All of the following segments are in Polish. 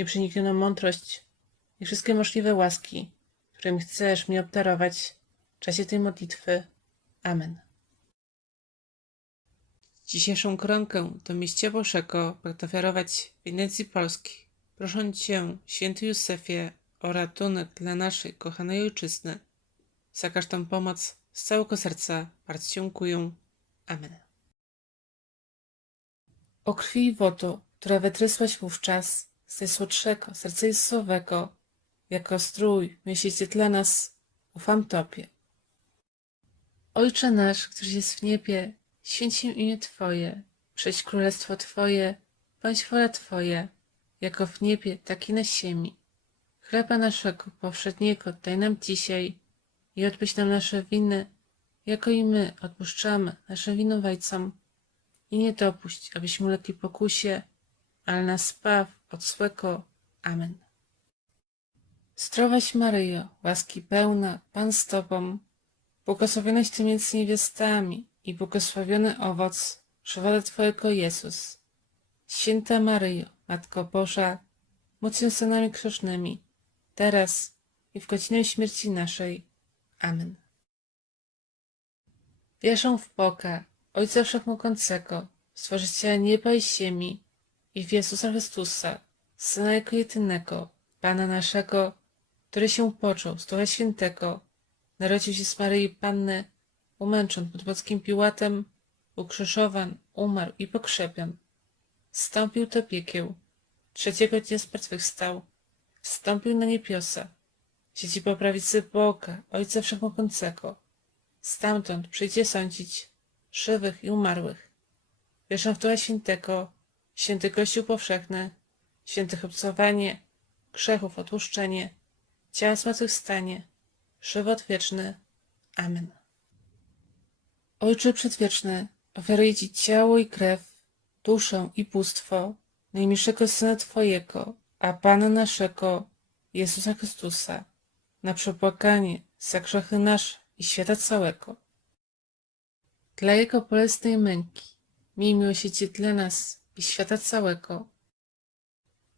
nieprzeniknioną mądrość i wszystkie możliwe łaski, którymi chcesz mnie obdarować w czasie tej modlitwy. Amen. Dzisiejszą koronkę do mieście Bożego pragnę ofiarować Wenecji Polskiej. Proszę Cię, święty Józefie, o ratunek dla naszej kochanej ojczyzny. Za każdą pomoc z całego serca bardzo dziękuję. Amen. O krwi i wodo, która wytrysłaś wówczas z najsłodszego serca Jezusowego, jako strój miesięcy dla nas, ufam Tobie. Ojcze nasz, któryś jest w niebie, święć się imię Twoje, przyjdź królestwo Twoje, bądź wola Twoja, jako w niebie, tak i na ziemi. Chleba naszego powszedniego daj nam dzisiaj i odpuść nam nasze winy, jako i my odpuszczamy naszym winowajcom. I nie dopuść, abyśmy ulegli pokusie, ale nas zbaw od. Amen. Zdrowaś Maryjo, łaski pełna, Pan z Tobą, błogosławionaś Ty między niewiastami i błogosławiony owoc żywota Twojego Jezus. Święta Maryjo, Matko Boża, módl się za teraz i w godzinę śmierci naszej. Amen. Wierzę w Boga, Ojca Wszechmogącego, Stworzyciela nieba i ziemi i w Jezusa Chrystusa, Syna Jego jedynego, Pana naszego, który się począł z Ducha Świętego, narodził się z Maryi Panny, umęczon pod Płockim Piłatem, ukrzyżowan, umarł i pokrzepion. Wstąpił do piekieł, trzeciego dnia zmartwychwstał, wstąpił na niebiosa, siedzi po prawicy Boga, Ojca Wszechmogącego. Stamtąd przyjdzie sądzić żywych i umarłych. Wierzę w Ducha Świętego, święty Kościół powszechny, świętych obcowanie, grzechów odłuszczenie, ciała zmartwychwstanie, żywot wieczny. Amen. Ojcze Przedwieczny, ofiaruję Ci ciało i krew, duszę i bóstwo najmilszego Syna Twojego, a Pana naszego, Jezusa Chrystusa, na przepłakanie za grzechy nasze i świata całego. Dla Jego bolesnej męki, miej miłosierdzie dla nas i świata całego.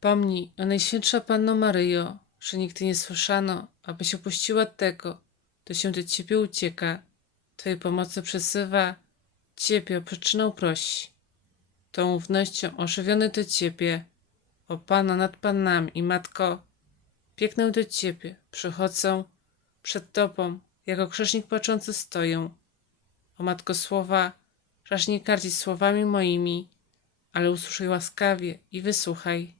Pomnij, o Najświętsza Panno Maryjo, że nigdy nie słyszano, abyś opuściła tego, kto się do Ciebie ucieka, Twojej pomocy przesywa, Ciebie o przyczynę prosi. tą ufnością ożywiony do Ciebie, o Pana nad Panami i Matko, biegnę do Ciebie, przychodzę przed Tobą, jako grzesznik płaczący stoję. O Matko Słowa, raż nie kardzić słowami moimi, ale usłyszaj łaskawie i wysłuchaj.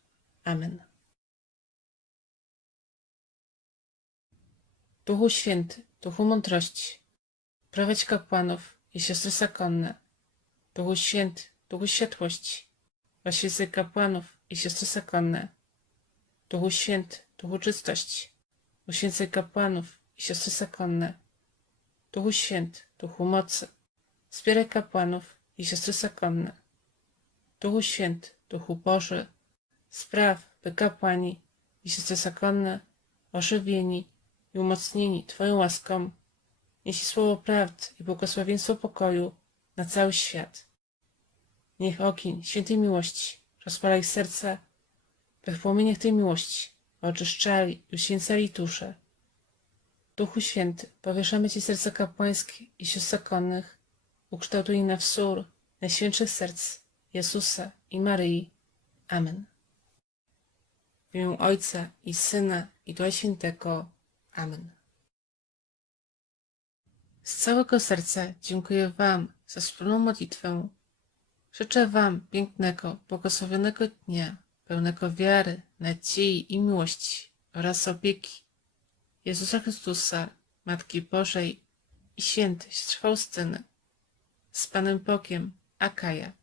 Amen. Duchu Święty, Duchu Mądrości, prowadź kapłanów i siostry zakonne. Duchu Święty, Duchu Światłości, oświecaj kapłanów i siostry zakonne. Duchu Święty, Duchu Czystości, uświęcaj kapłanów i siostry zakonne. Duchu Święty, Duchu Mocy, wspieraj kapłanów i siostry zakonne. Duchu Święty, Duchu Boży, spraw, by kapłani i siostry zakonne, ożywieni i umocnieni Twoją łaską, nieśli słowo prawdy i błogosławieństwo pokoju na cały świat. Niech ogień świętej miłości rozpala ich serca, by w płomieniach tej miłości oczyszczali i uświęcali dusze. Duchu Święty, powieszamy Ci serca kapłańskie i sióstr zakonnych, ukształtuj na wzór najświętszych serc Jezusa i Maryi. Amen. W imię Ojca i Syna i Ducha Świętego. Amen. Z całego serca dziękuję Wam za wspólną modlitwę. Życzę Wam pięknego, błogosławionego dnia, pełnego wiary, nadziei i miłości oraz opieki Jezusa Chrystusa, Matki Bożej i świętej Faustyny. Z Panem Bogiem, Akaja.